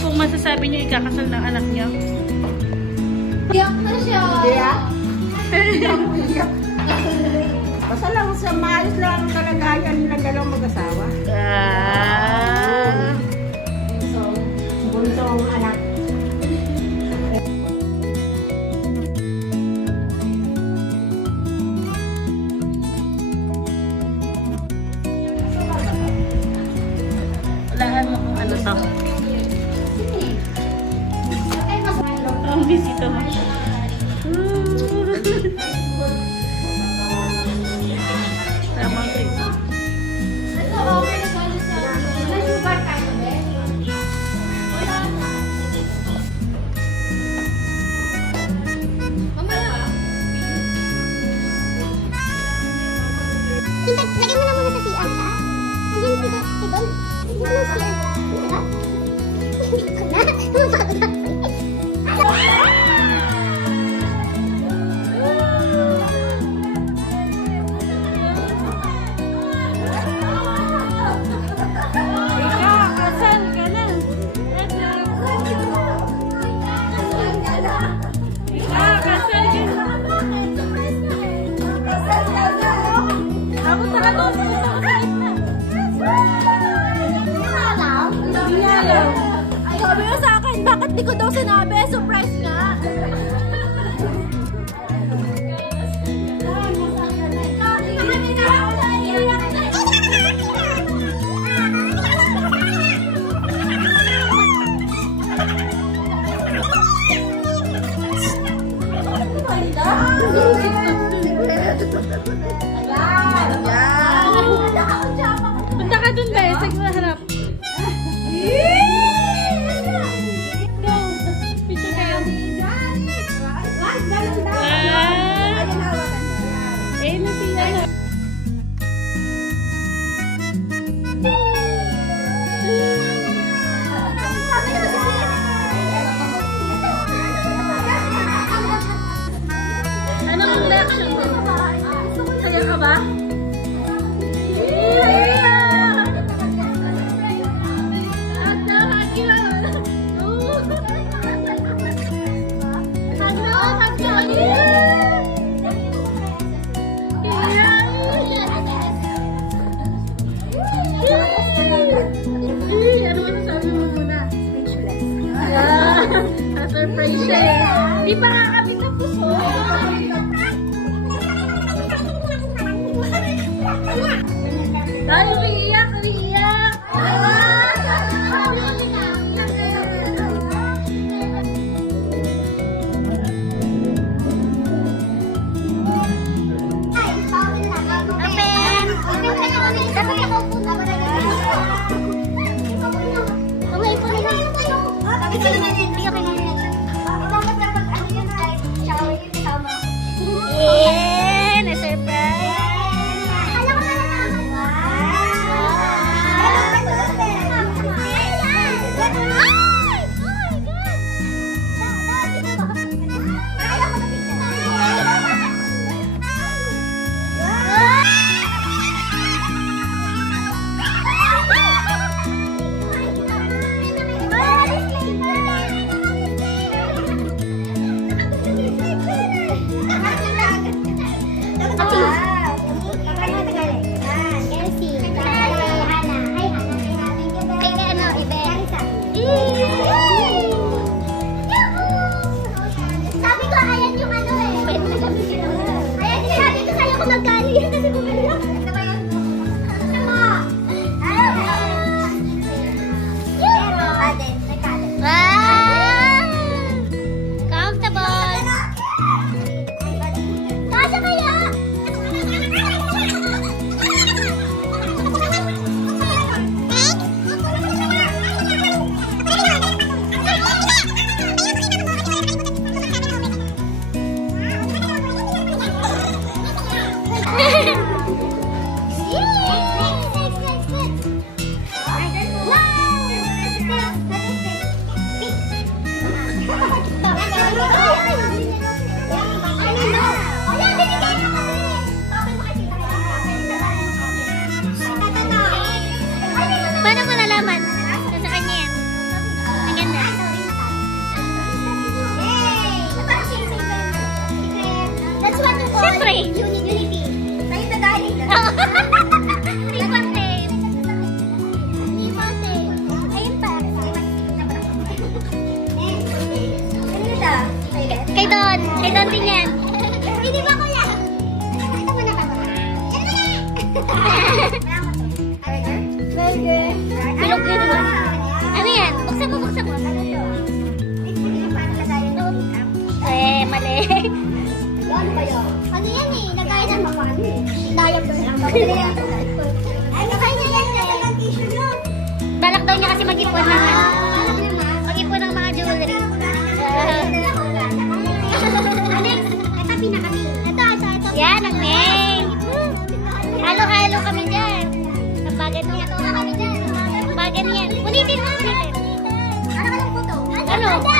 pong masasabi niyo ikakasal ng anak niyo? Iyak na siya. Iyak. Basta lang sa maayos lang ang kalagayan ng dalawang mag-asawa. Bunsong anak. Walaan mo kung ano to. Ang bisita mo. Tamang trip. Lagyan mo na muna sa CR, ha? Hindi mo dito. Ito? Hindi mo CR. Diba? Hindi ko na. Mapagod ako. Kasal ka na. Kasal ka na. Tapos na doon. Sabi mo sa akin, bakit di ko daw sinabi? Surprise nga! Punta ka dun, guys. Sige na harap. Picture kayo. Eh, nasiya. Ano ang reaction mo? Saya ka ba? Surprise siya eh. Di pa nga kami tapos oh. Dahil umiiyak, umiiyak. Kay Don din yan. Hindi ba kuya? Ito mo na ka ba? Yan na! Burger. Bilog yun ba? Ano yan? Buksan mo, buksan mo. Mali. Ano ba yun? Ano yan eh? Nagkain ng mga Dayap ko lang. Ay, nakain niya yan eh. Balak daw niya kasi mag-ipon ng mag-ipon ng mga jewelry. Ito pinakami. Ito. Yan, ang Meng. Halo-halo kami dyan. Tambagan niya. Tambagan niya. Ulitin mo. Ano ka lang po to? Ano?